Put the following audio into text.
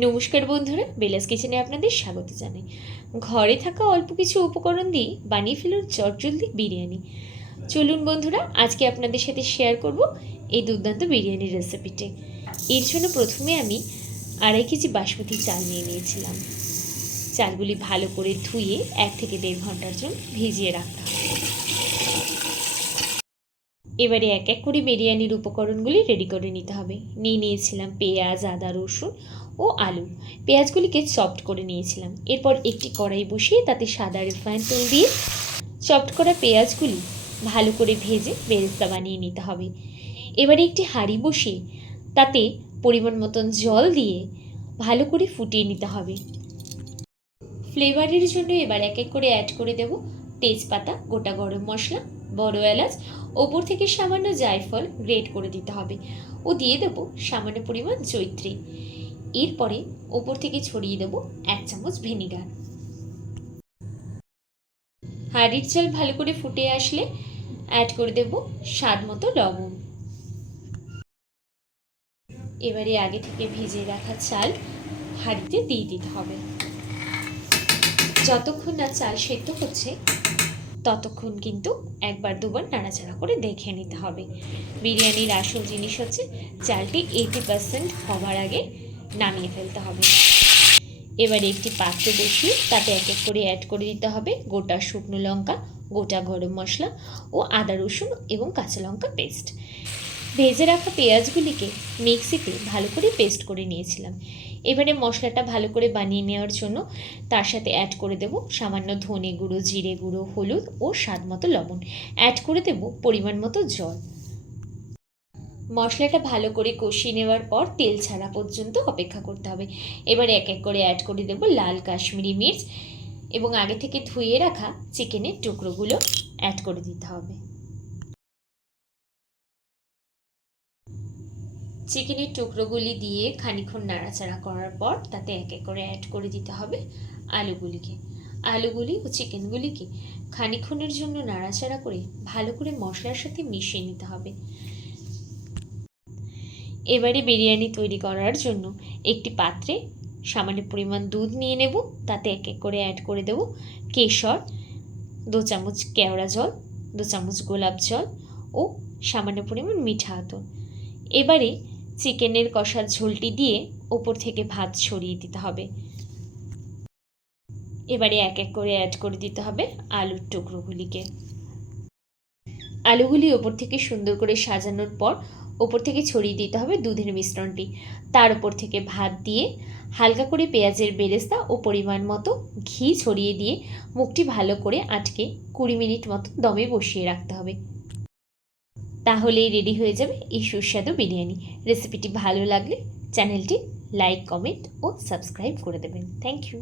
নমস্কার বন্ধুরা, বেলাস কিচেনে আপনাদের স্বাগত জানাই। ঘরে থাকা অল্প কিছু উপকরণ দিয়ে বানিয়ে ফেলুন চটজলদি বিরিয়ানি। চলুন বন্ধুরা, আজকে আপনাদের সাথে শেয়ার করব এই দুর্দান্ত বিরিয়ানির রেসিপিটি। এর জন্য প্রথমে আমি 2.5 কেজি বাসমতি চাল নিয়ে নিয়েছিলাম। চালগুলি ভালো করে ধুয়ে 1 থেকে 1.5 ঘন্টার জন্য ভিজিয়ে রাখতে হবে। এবারে এক এক করে বিরিয়ানির উপকরণগুলি রেডি করে নিতে হবে। নিয়েছিলাম পেঁয়াজ, আদা, রসুন ও আলু। পেঁয়াজগুলিকে চপড করে নিয়েছিলাম। এরপর একটি কড়াই বসিয়ে তাতে সাদা রিফাইন তেল দিয়ে চপড করা পেঁয়াজগুলি ভালো করে ভেজে বেরেস্তা বানিয়ে নিতে হবে। এবারে একটি হাঁড়ি বসিয়ে তাতে পরিমাণ মতন জল দিয়ে ভালো করে ফুটিয়ে নিতে হবে। ফ্লেভারের জন্য এবার এক এক করে অ্যাড করে দেব তেজপাতা, গোটা গরম মশলা, বড় এলাচ, ওপর থেকে সামান্য জায়ফল গ্রেট করে দিতে হবে ও দিয়ে দেব সামান্য পরিমাণ জয়িত্রী। এরপরে ওপর থেকে ছড়িয়ে দেব 1 চামচ ভিনিগার। হাঁড়ির চাল ভালো করে ফুটে আসলে অ্যাড করে দেব স্বাদ মতো লবণ। এবারে আগে থেকে ভিজিয়ে রাখা চাল হাঁড়িতে দিয়ে দিতে হবে। যতক্ষণ না চাল সেদ্ধ হচ্ছে ততক্ষণ কিন্তু একবার দুবার নাড়াচাড়া করে দেখে নিতে হবে। বিরিয়ানির আসল জিনিস হচ্ছে চালটি 80% হওয়ার আগে নামিয়ে ফেলতে হবে। এবারে একটি পাত্র বসিয়ে তাতে এক এক করে অ্যাড করে দিতে হবে গোটা শুকনো লঙ্কা, গোটা গরম মশলা ও আদা, রসুন এবং কাঁচা লঙ্কা পেস্ট। ভেজে রাখা পেঁয়াজগুলিকে মিক্সিতে ভালো করে পেস্ট করে নিয়েছিলাম। এবারে মশলাটা ভালো করে বানিয়ে নেওয়ার জন্য তার সাথে অ্যাড করে দেব সামান্য ধনে গুঁড়ো, জিরে গুঁড়ো, হলুদ ও স্বাদ মতো লবণ। অ্যাড করে দেব পরিমাণ মতো জল। মশলাটা ভালো করে কষিয়ে নেওয়ার পর তেল ছাড়া পর্যন্ত অপেক্ষা করতে হবে। এবার এক এক করে অ্যাড করে দেব লাল কাশ্মীরি মির্চ এবং আগে থেকে ধুয়ে রাখা চিকেনের টুকরোগুলো অ্যাড করে দিতে হবে। চিকেনের টুকরোগুলি দিয়ে খানিকক্ষণ নাড়াচাড়া করার পর তাতে এক এক করে অ্যাড করে দিতে হবে আলুগুলি ও চিকেনগুলিকে খানিকক্ষণের জন্য নাড়াচাড়া করে ভালো করে মশলার সাথে মিশিয়ে নিতে হবে। এবারে বিরিয়ানি তৈরি করার জন্য একটি পাত্রে সামান্য পরিমাণ দুধ নিয়ে নেব। তাতে এক এক করে অ্যাড করে দেব কেশর, 2 চামচ কেওড়া জল, 2 চামচ গোলাপ জল ও সামান্য পরিমাণ মিঠা আতর। এবারে চিকেনের কষার ঝোলটি দিয়ে ওপর থেকে ভাত ছড়িয়ে দিতে হবে। এবারে এক এক করে অ্যাড করে দিতে হবে আলুর টুকরোগুলিকে। আলুগুলি ওপর থেকে সুন্দর করে সাজানোর পর ওপর থেকে ছড়িয়ে দিতে হবে দুধের মিশ্রণটি। তার উপর থেকে ভাত দিয়ে হালকা করে পেঁয়াজের বেরেস্তা ও পরিমাণ মতো ঘি ছড়িয়ে দিয়ে মুখটি ভালো করে আটকে 20 মিনিট মতো দমে বসিয়ে রাখতে হবে। তাহলেই রেডি হয়ে যাবে এই সুস্বাদু বিরিয়ানি। রেসিপিটি ভালো লাগলে চ্যানেলটি লাইক, কমেন্ট ও সাবস্ক্রাইব করে দেবেন। Thank you.